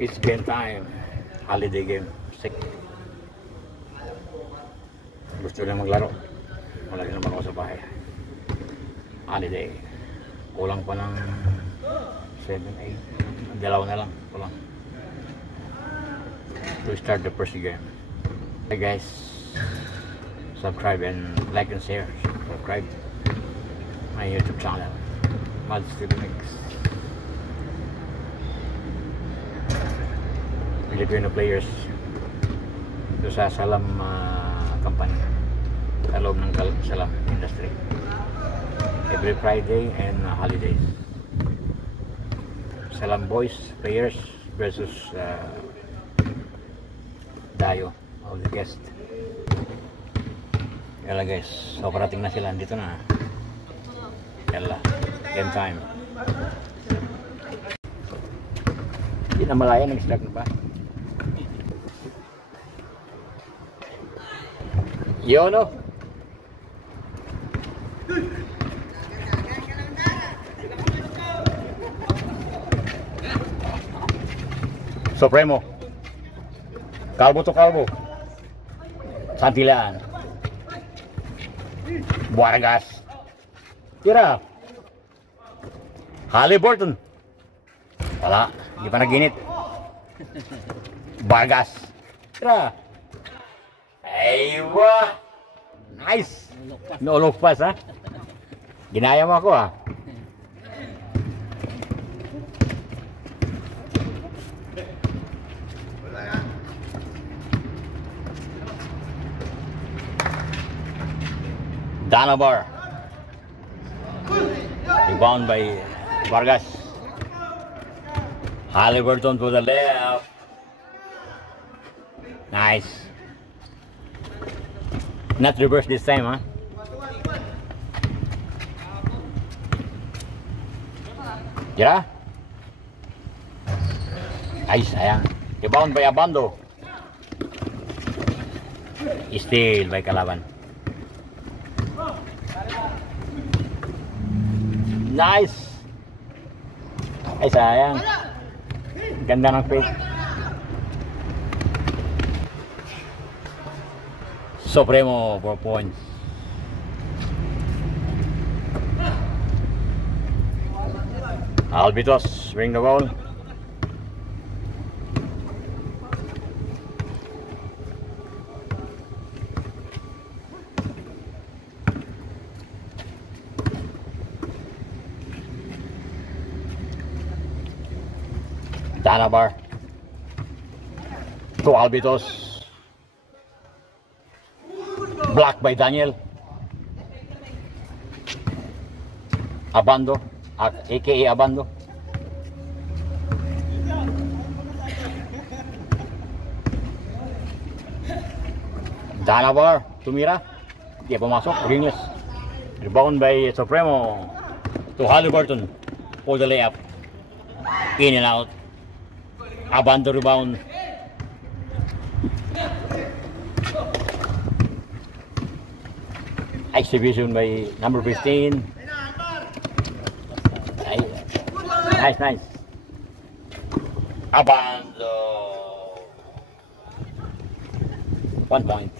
It's game time. Holiday game. Sick. Gusto lang maglaro. Malagi naman ako sa bahay. Holiday. Kulang pa ng 7, 8. Dalawa na lang. Kulang. To start the first game. Hey guys. Subscribe and like and share. Subscribe my YouTube channel. Mads Studio Mix. Filipino players ito sa Salam company sa loob ng Salam industry every Friday and holidays. Salam boys players versus Dayo of the guest. Yala guys, so parating na sila, dito na. Yala, game time. Hindi na malaya, nag-start na ba? Yun o. Supremo. Kalbo to kalbo. Santilan. Vargas. Tira. Halliburton. Wala. Hindi pa naginit. Vargas. Tira. Aywa. Nice. Naulokpas ha. Ginaya mo ako ha. Danabar. Rebound by Vargas. Halliburton to the left. Nice. Not reverse this time, huh? Tira. Ay, sayang. Rebound by Abando. Steal by Kalaban. Nice. Ay, sayang. Ganda ng fake. Supremo 4 points. Albitos bring the ball. Danabar to Albitos. Blocked by Daniel. Abando, aka Abando. Danabar, tumira. Hindi pumasok, ringless. Rebound by Supremo to Halliburton for the layup. In and out. Abando rebound. Exhibition by number 15. Nice. Abando. 1 point.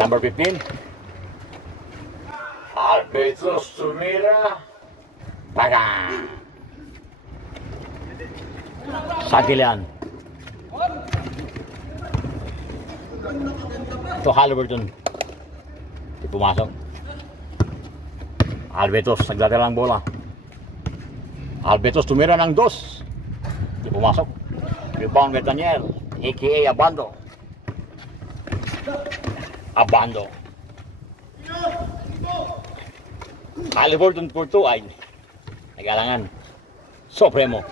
Number 15. Albitos tumira. Bagang. Santilan. To Halliburton. Di pumasok. Albitos nagdadala ng bola. Albitos tumira ng 2. Di pumasok. Rebound by Daniel, aka Abando. Abando. Halliburton for 2 ay nagalangan. Supremo.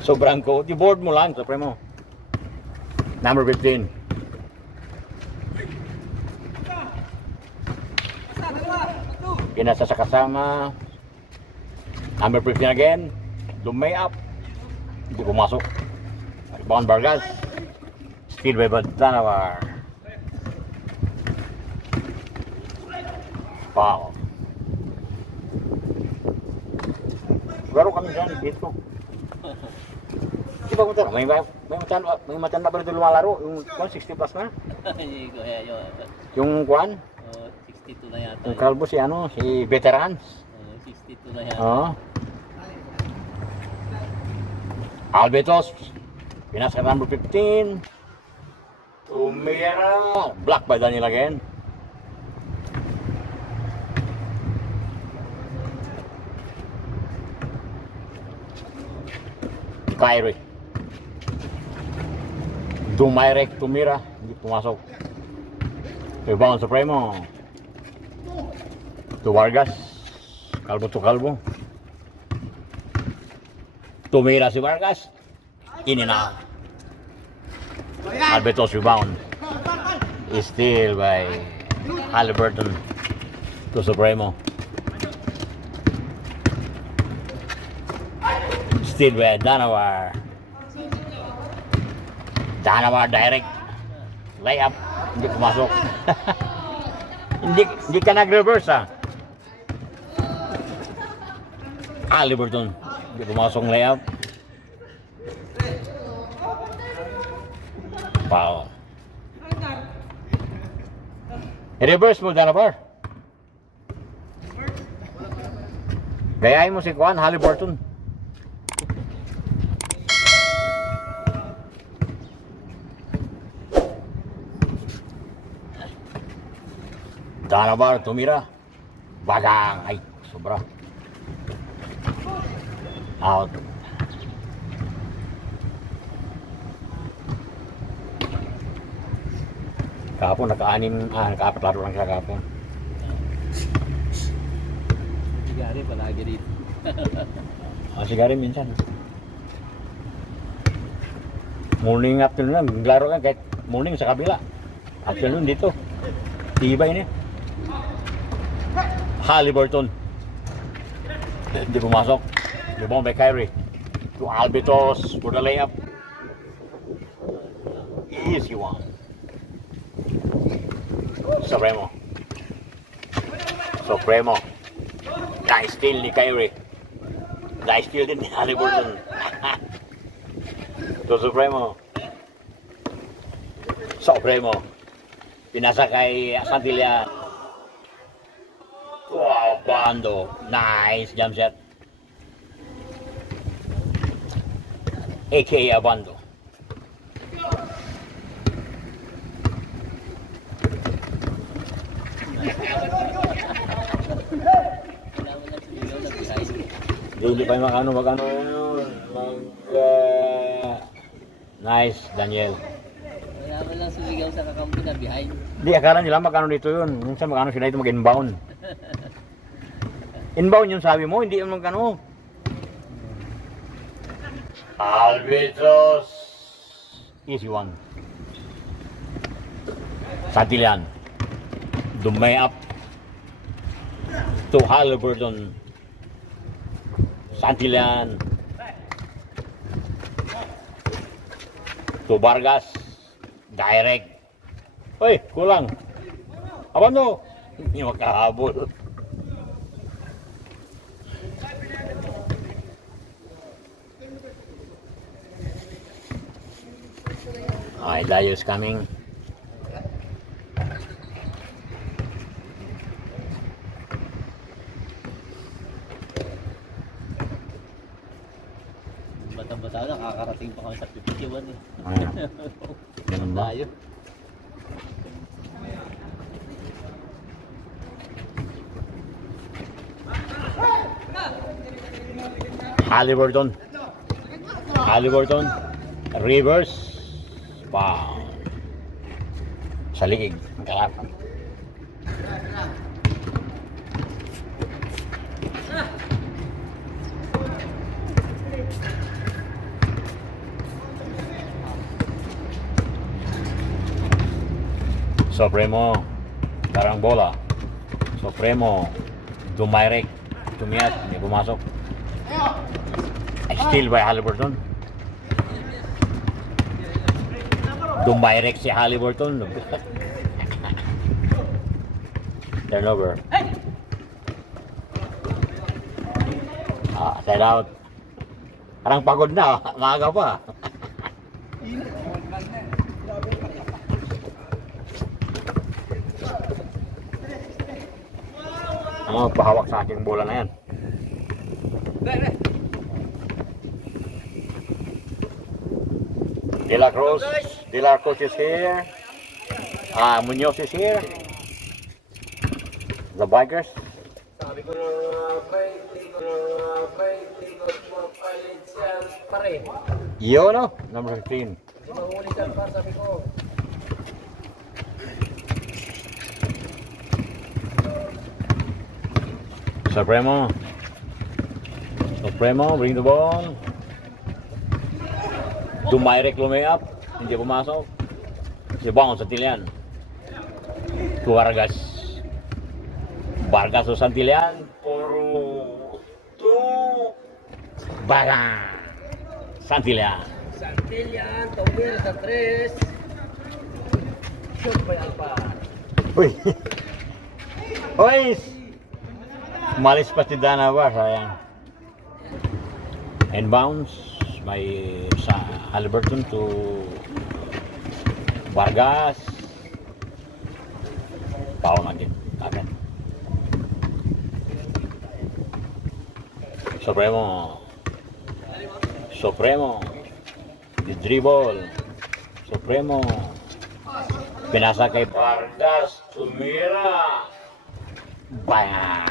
Sobrang ko. Di board mo lang, Supremo. Number 15. Pinasa sa kasama. Number 15 again. Dumay up. Hindi pumasok. Rebound Vargas. Steal by Badanawar. Wow. Baru kami dyan dito. Di ba kung may matanda ba dito lumalaro? Yung 60 plus na? Yung kuwan? 62 na yata. Yung kalbo si ano, si veterans. 62 na yata. Oo. Albetos, pinasa number 15. Tumira, block by Daniel again. Kyrie. Dumairek, tumira, hindi pumasok. Rebound Supremo. To Vargas. Kalbo to kalbo. Tumira si Vargas. In and out. Albetos rebound. Steal by Halliburton to Supremo. Steal by Danawar. Danawar direct. Layup. Hindi pumasok. hindi ka nag-reverse ha. Halliburton. Hindi pumasok ng layup. Foul. I-reverse mo Danawar. Gayahin mo si Juan Halliburton. Danawar tumira. Bagang. Ay, sobra. Out. Kahapon naka-apat laro lang siya kahapon. Sigari palagi dito. Sigari minsan. Morning afternoon lang, laro ka kahit morning sa kabila. Afternoon dito. Tibay niya. Halliburton. Hindi pumasok. Rebound by Kyrie. To Albetos for the layup. Easy one. Supremo. Nice steal ni Kyrie. Nice steal din ni Halliburton. To Supremo. Pinasa kay Santillan. Wow, Bando. Nice jump shot. AKA Abando. Hindi pa yung magano nice, Daniel. Wala mo lang sumigaw sa kakampi na behind. Hindi, akala nila magano dito yun. Minsan magano sila dito mag-inbound. Inbound yung sabi mo, hindi yung magano. Albetos. Easy one. Santillan. Dumay up. To Halliburton. Santillan. To Vargas. Direct. Hoy, kulang. Abando. Hindi makahabol. Okay, Dayos coming. Bata-bata na, kakarating pa kami sa 51 eh. Ganun ba? Tayo. Halliburton. Reverse. Wow. Sa liig. Kalap. Supremo. Tarang bola. Supremo. Dumairek. Tumiat. Hindi pumasok. Steal by Halliburton. Dumayrek si Halliburton. Turnover. Side out. Parang pagod na, maaga pa. Pahawak sa aking bola na yan. De La Cruz is here. Munoz is here. The Bikers. Sabi ko na may tigot mo palit siya pare. Yo no, number 15. Mahuli siya par sabi ko. Supremo, bring the ball. Dumayrek lumay-up, hindi pumasok. Si Bong Santillan. To Vargas o Santillan. Puro to Baga. Santillan, Tomir sa 3. Shoot pa yan pa. uy. Uy. Malis pa si Danavar, sayang. Inbounds by Halliburton to Vargas. Foul natin. Amen. Supremo. The dribble. Supremo. Pinasa kay Vargas. Tumira. Bang.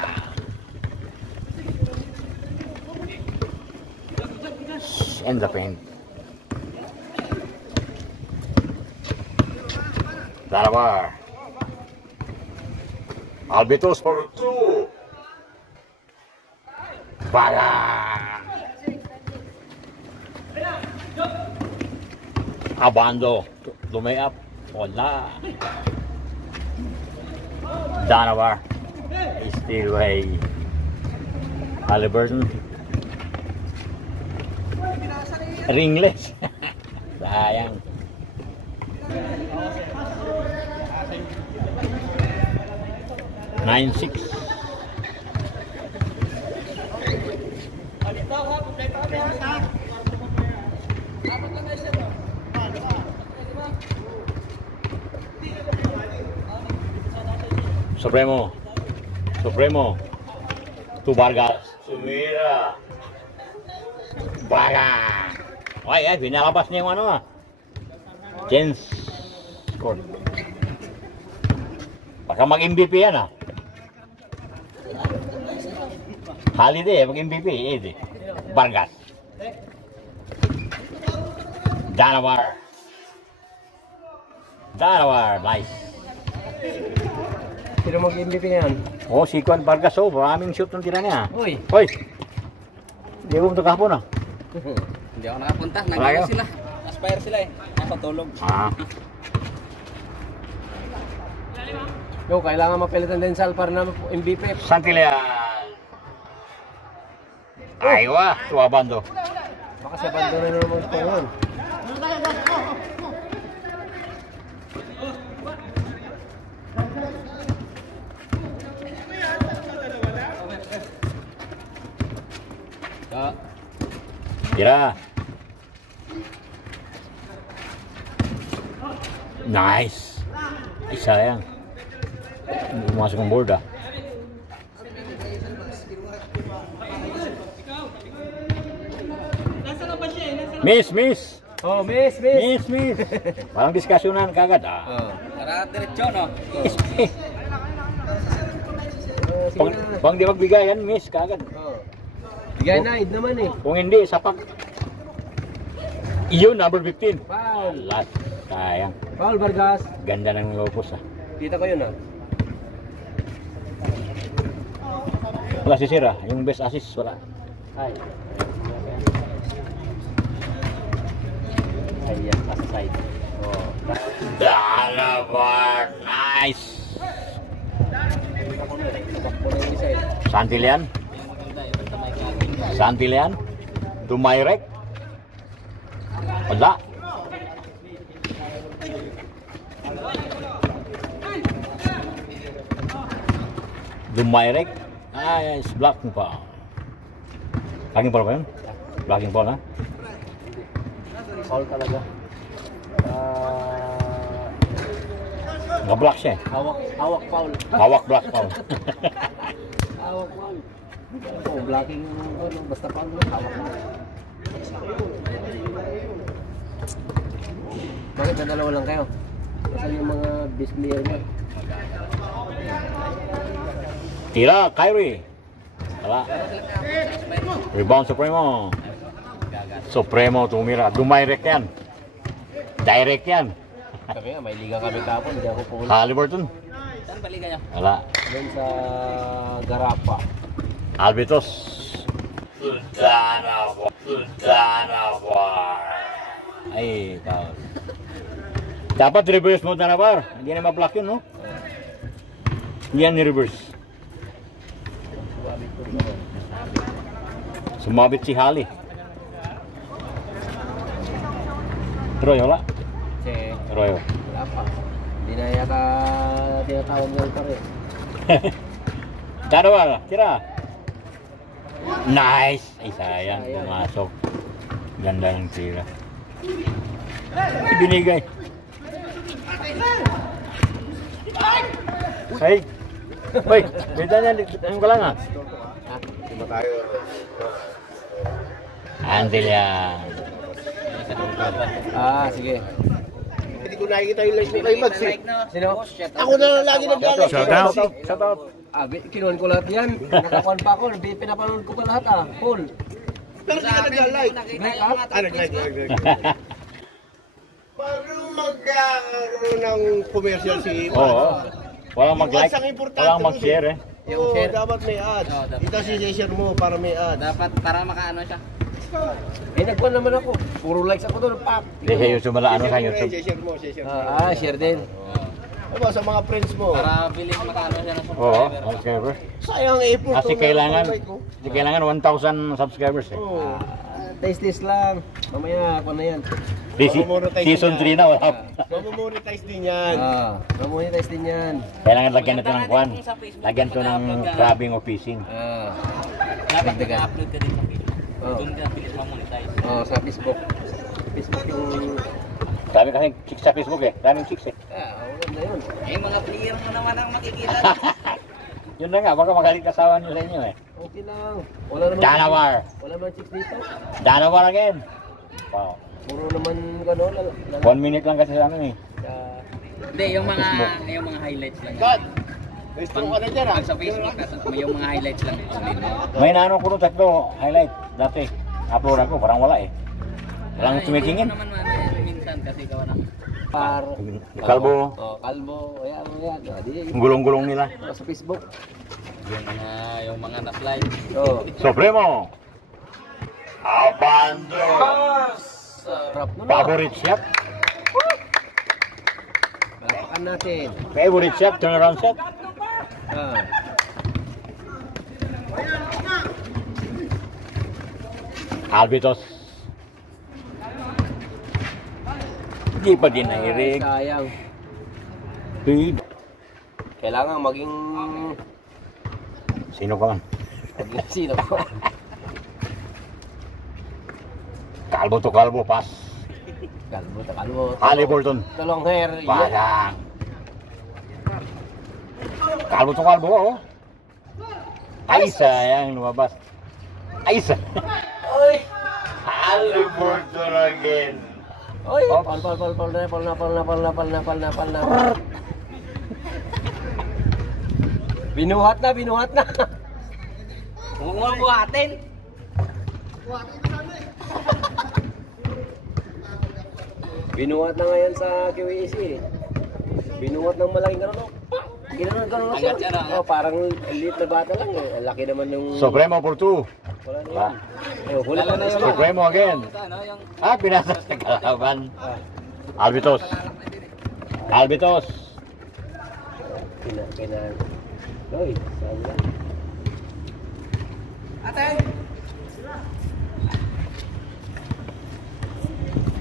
In the paint. Darabar. Albitos for 2. Bala. Abando. Lumay-up. Wala. Darabar. Still by Halliburton. Ringless. Sayang. Nine six. Supremo. To Vargas. Sumira. Baga. Ay, pinalabas niya yung ano Chance score. Baka mag-MVP yan Holiday, mag-MVP. Vargas. Danavar. Nice. Sino mag-MVP yan? Si Juan Vargas, maraming shoot ng tira niya. Uy. Hindi mo ito kahapon Hindi ako nakapunta. Wala Nag-ano kayo? sila. Aspire sila eh. Nakatulog. Yo, kailangan mapilitan din Sal para na MVP. Santillan. Aywa, tuwabando. Baka sa bando na naman ito yun. Tira. Nice. Isa yan. Pumasok ang board Miss. Miss. Parang diskasyonan kagad Para diretso no? Pang di magbigay yan, miss kagad. Bigay na, id naman Kung hindi, sapak. Iyon, number 15. Foul. Last. Sayang. Foul, Vargas. Ganda ng Lopos Kita ko yun Wala si Sira. Yung best assist, wala. Ay. Ayan, nasa side. Dalabar. Nice. Sabak po na yung isa Santillan. Dumayrek. Wala. Dumayrek. Ay, is blocking pa. Blocking pa ba yun? Blocking pa na? Foul talaga. Naka-block siya eh. Hawak foul. Hawak block foul. Hawak foul. Oh, blocking ano, basta foul mo, hawak mo. Bakit na dalawa lang kayo? Kasi yung mga best player niya. Tira, Kyrie. Wala. Rebound Supremo. Supremo tumira. Dumayrek yan. Direct yan. Kami nga, may liga kami kapon, hindi ako pumunta. Halliburton. Saan ba liga niyo? Wala. Doon sa Garapa. Albitos. Ay, tao. Dapat reverse mo na bar. Hindi na ma-block yun, no? Hindi yan ni-reverse. Sumabit si Hali. Roy, wala? Kasi Roy. wala pa. Hindi na yata tinatawag ng altar eh. Dalawa, tira. Nice! Ay, sayang. Pumasok. Ganda ng tira. Binigay. Ay! Uy! Beda niya. Ano ka lang ah? Andil yan. Sige. Hindi ko nakikita yung live mo kay Mads eh. Sino? Ako na lang lagi naglalagay. Shout out! Shout out! Kinuhan ko lahat yan. Nakakuhan pa ako. Pinapanood ko pa lahat Full. Pero hindi ka naglalike. Break up. Nag-like. Paano magkaroon ng commercial si Mads? Oo. Walang mag-like. Ang importante Walang mag-share eh. Oo, share. dapat may ads. Oo, dapat. Ito share mo para may ads. Dapat para makaano siya. Nagkuhan naman ako. Puro likes ako doon. Pak. Hindi sa YouTube wala ano sa YouTube. Share mo, share mo. Share din. Diba, sa mga friends mo. Para bilis makaano siya ng Oo, subscriber. subscriber. Sayang effort. Kasi to, kailangan, like, oh. kasi kailangan 1,000 subscribers eh. Oo. Taste lang. Mamaya ako na yan. Season 3 na wala pa. Mamomonetize din yan. Mamonetize din yan. Kailangan lagyan na ito ng kwan. Lagyan ito ng crabbing o fishing. Dapat Dagdagan. nag-upload ka din sa Facebook. Oo. Doon ka bilis ma-monetize. Sa Facebook. Facebook yung... Sabi kasi chicks sa Facebook eh. Daming chicks eh. Wala na yun. Eh, mga player mo naman ang makikita. Yun na nga, baka magalit kasawa nyo sa inyo eh. Okay lang. Wala naman... Danawar. Wala naman chicks dito. Danawar again. Wow. Puro naman gano'n. 1 minute lang kasi sa amin eh. Hindi, yung Facebook. mga highlights lang. God, gusto mo ka na dyan Pag sa Facebook, yung mga highlights lang. May naano ko nung tatlo highlight dati. Upload ako, parang wala eh. Walang tumitingin. Hindi mo naman minsan kasi ikaw na. Kalbo. Kalbo. Ayan, ayan. Di, Gulong-gulong nila. sa Facebook. Yung mga na-slide. Supremo. Abando. Sarap nun. Favorite shot. Balapakan natin. Favorite shot, turnaround shot. Albitos. Hindi pa din nairig. Sayang. Kailangan maging... Sino ka man? Sino ko? Kalbo to kalbo, pass. Kalbo, kalbo. Halliburton. Long hair. Parang. Kalbo to kalbo, oh. Ay, sayang, lumabas. Ay, sayang. Oy! Halliburton again. Oy! Oops. Pal na. Binuhat na. Huwag mo buhatin. Binuhat na ngayon sa QEC eh. Binuhat ng malaking gano'n. Gano'n Agad siya na. Parang liit na bata lang eh. Ang laki naman yung... Supremo for 2. Wala na yan. Hula Lalo na na yung- yun. Supremo again. Ano, yung Pinasas na kalaban. Albitos. Albitos. Kina... Oy, saan yan?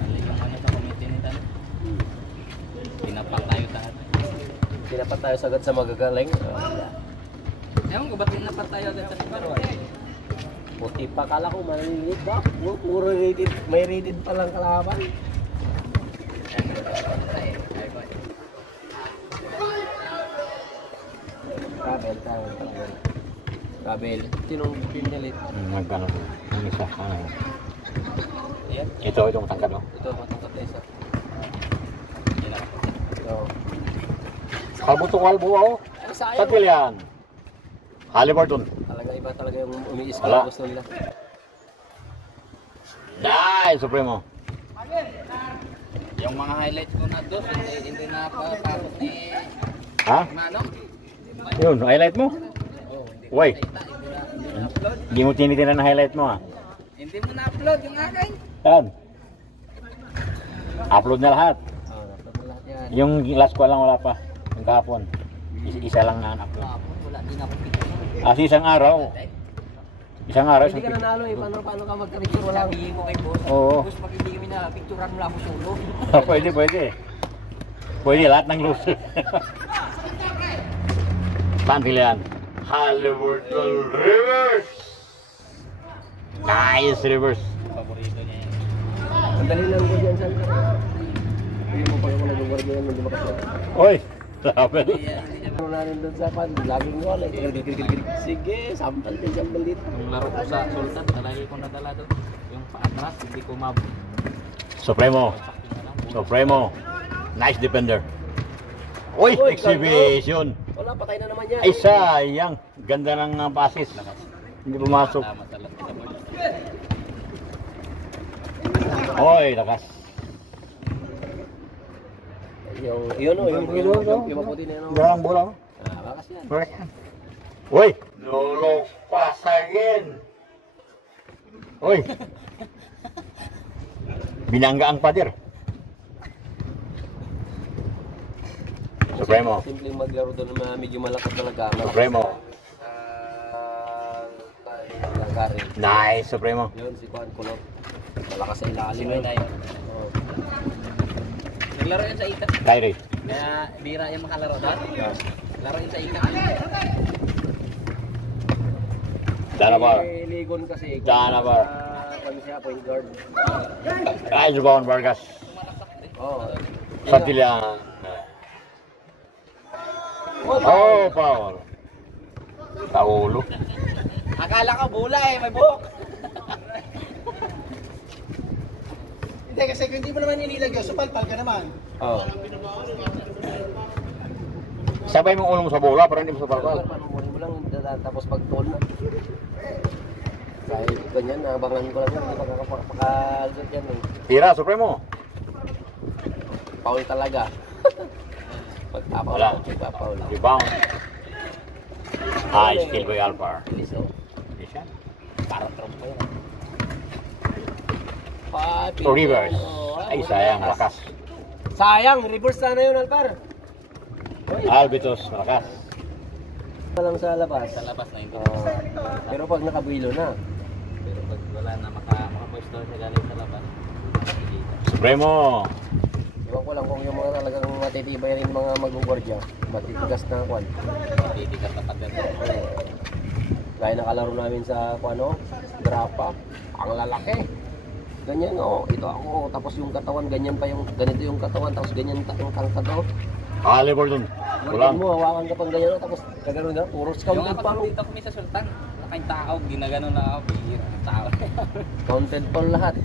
yung ano sa committee nito. Tinapak tayo lahat. Tinapat tayo sagad sa magagaling. Wala. Ewan ko, ba't napatay agad sa numero 1? Puti pa, kala ko maliliit ba? Puro rated, may rated palang kalaban. Kabel. Sinong pinalit? Nagano, ang isa. Ayan. Itong tangkad, no? Ito, matangkap na isa. Yan lang. So, Kalbo to kalbo, oh. ay Sa sayang. pilihan. Halliburton. Talaga iba talaga yung umiis Wala. ko gusto nila. Nice, Supremo. Yung mga highlights ko na doon, hindi napapasok ni Ha? Manong. Yun, highlight mo? Oh, hindi Uy. hindi na-upload. Hindi mo tinitingnan ang highlight mo, ha? Hindi mo na-upload yung akin. Saan? Upload na lahat. Oh, dapat mo lahat yan. Yung last ko lang wala pa. Yung kahapon. Isa lang na upload. Wala din ako picture. Kasi isang araw. Isang araw. Hindi ka nanalo eh. Paano ka magka-picture? Wala. Sabihin ko kay boss. Oo. Boss, pag hindi kami na picturean mo lang ako solo. Pwede, pwede. Pwede lahat ng loser. Saan pilihan? Halliburton Rivers. Nice Rivers. Paborito niya yan. Ang dali lang ko dyan sa hindi mo pa ako nag-guardia yan. Hindi makasya. Oy, sabi. Ano namin doon sa pan? Laging wala. Sige, sampal dito. Yung laro ko sa Sultan, talagi ko nadala doon. Yung paatras, hindi ko mabot. Supremo. Supremo. Nice defender. Uy, Uy, exhibition. Wala, patay na naman yan. Ay, sayang. Ganda ng passes. Hindi pumasok. Tama talaga sa board. Oy, lakas. Yung maputi na yun. Garang bola. Bakas yan. Uy! Lolo pasagin! Uy! Binangga ang pader. Supremo. Simpleng maglaro doon na medyo malakas talaga. Supremo. Langkarin. Nice, Supremo. Yun, si Juan Kulot. Malakas sa ilalim. Si Maynay. Oo. Naglaro yan sa Ika. Kyrie. Kaya bira yung makalaro doon. Laro yun sa Ika. Danabar. Ligon kasi. Danabar. Kung siya, point guard. Nice rebound, Vargas. Oo. Sa pilihan. Oh, foul. Sa ulo. Akala ko bula eh, may buhok. Hindi, kasi kung hindi mo naman inilagay, supalpal ka naman. Oo. Sabay mong ulong sa bola, pero hindi mo sa palpal. Paano mo lang, tapos pag-tall na. Kahit ganyan, abangan ko lang yan. Hindi makakapakalot yan. Tira, Supremo. Foul talaga. Pagtapaw Wala. lang, pagtapaw lang. Rebound. High skill by Alpar. Liso. Isa. Parang trompa yan. To Rivers. Ay, sayang, lakas. Sayang, reverse sana yun, Alpar. Albitos, lakas. Pa lang sa labas. Sa labas na hindi. Oo. Pero pag nakabuilo na. Pero pag wala na makapwesto siya galing sa labas. Hindi. Supremo. Iwan ko lang kung yung mga talagang matitibay rin mga mag-guardia. Matitigas na kwan. Titigas na pader. Gaya nakalaro namin sa ano, Grapa. Ang lalaki. Ganyan oh, ito ako. Tapos yung katawan, ganyan pa yung, ganito yung katawan. Tapos ganyan yung tangkad oh. Halliburton. Kulang Kulang. mo, hawakan ka pang ganyan oh. Tapos kagano'n na, puro Yung counted ako pa oh. dito kami sa Sultan, nakain tao, ginagano na ako, bihira ng tao. Counted pa lahat.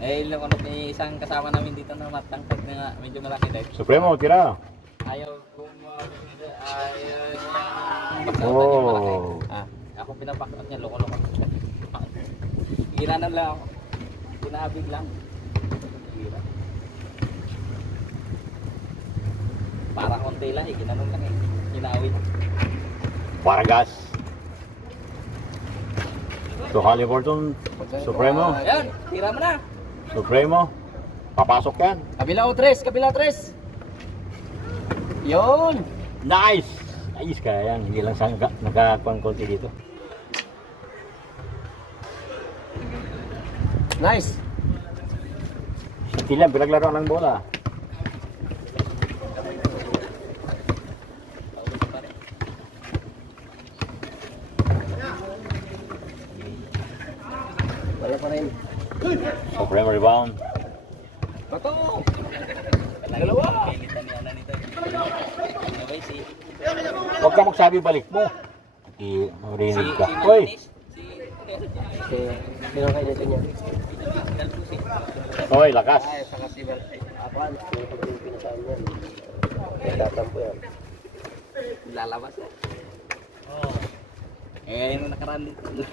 Eh, ilang ano, may isang kasama namin dito na matangkad na medyo malaki dahil. Supremo, tira. Ayaw kung ayaw niya. Oh. Ah, ako pinapakot niya, loko-loko. Ginanan lang ako. Pinabig lang. Bihira. Parang konti lang eh, ginanon lang eh. Hinawit. Vargas. To Halliburton. Supremo. Ayan, tira mo na. Supremo. Papasok yan. Kabila o tres, kabila tres. Yun. Nice! Ayos ka yan. Hindi lang sa nagkakuan konti dito. Nice. Sa tilang, pinaglaro ng bola. pa rin. Supremo rebound. Bato! Dalawa! Pilitan niya na nito. Okay, si... Huwag ka magsabi balik mo. Marinig ka. Hoy! Sino kayo nito niya? Hoy, lakas. Ay, saka si Bel. Apan, yung pagpipinasaan niyan. Nagtatampo yan. Lalabas na. Eh, yung nakaraan dito.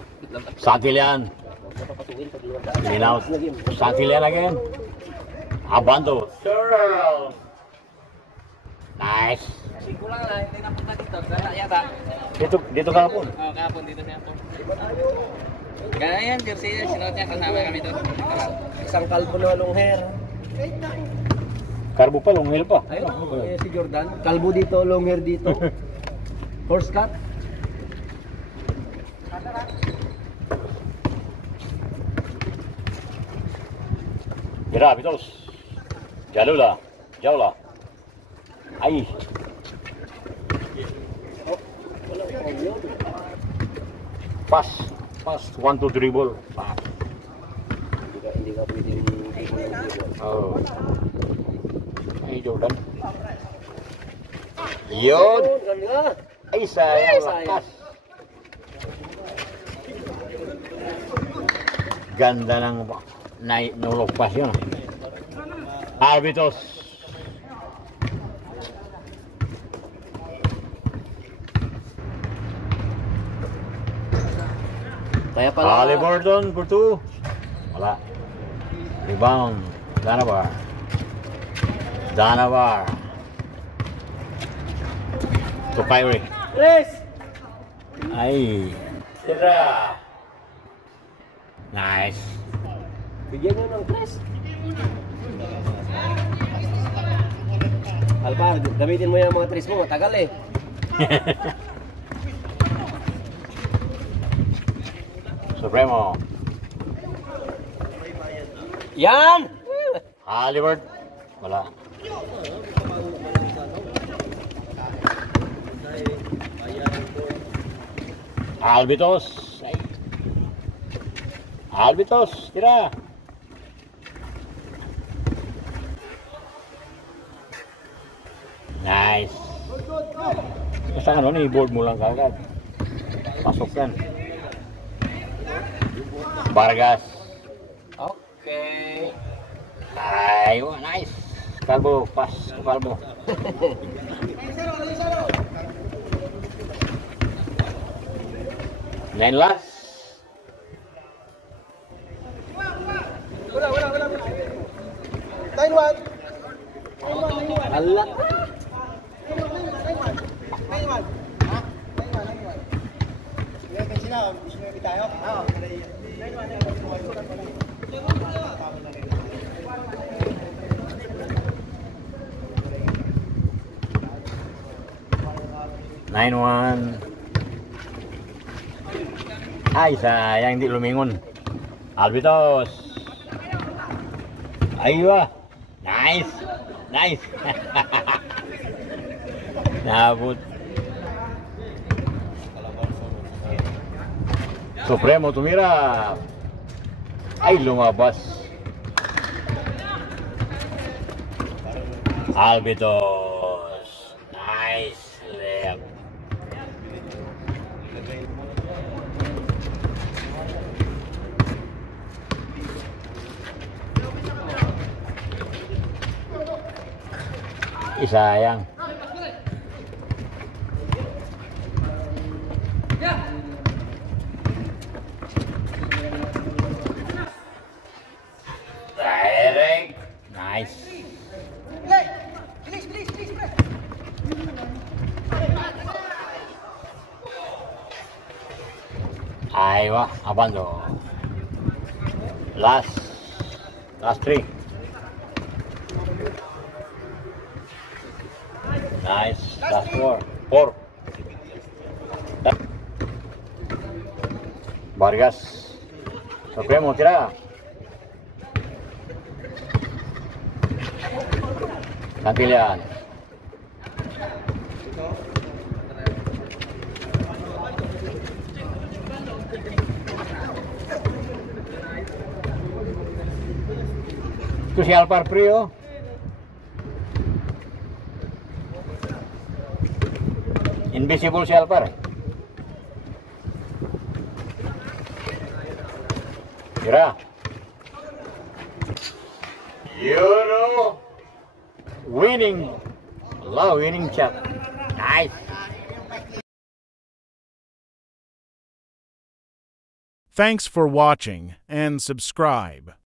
Sakil yan. Napapatuwin pag iwan. Linaw. Sakil yan again. Abando. Turtle. Nice. Siko lang lang, hindi napunta dito. Gala yata. Dito kahapon. Oo, kahapon dito siya. Gala yan, jersey niya. Sinuot niya, kasama kami doon. Isang kalbo na long hair. Karbo pa, long hair pa. Ayun, si Jordan. Kalbo dito, long hair dito. Horse cut. Mira, Vitos. Jalula. Jaula. Ay. Pass. Pass. 1, 2, dribble. Pass. Hindi ka pwedeng Oh. Ay, Jordan. Yun. Ganda. Ay, sayang. sayang. Lakas. Ganda ng nulog pass yun. Arbitos. Kaya pala. Halliburton for 2. Wala. Rebound. Danabar. Danabar. To Kyrie. Chris! Ay. Tira. Nice. Bigyan nyo ng Chris. Alpar, gamitin mo yung mga tres mo. Matagal eh. Supremo. Yan! Halliburton. Wala. Albitos. Ay. Albitos. Tira. Nice. Basta ano, i-board mo lang kagad. Pasok yan. Vargas. Okay. Ay, oh, nice. Kalbo, pass ko kalbo. Nine last. Time one. Ala. Nine one. Ay, sayang hindi lumingon. Albitos. Aywa. Nice. Nice. Nabot. Supremo tumira. Ay, lumabas. Albitos. Nice. Left. Sayang. Direct. Nice. Aywa, abando. Last 3. Nice. Last 4. Vargas. Supremo, tira. Santilian. Ito si Alpar Pre, oh. Invisible si Alpar. Tira. You know, winning. Allah, winning shot. Nice. Thanks for watching and subscribe.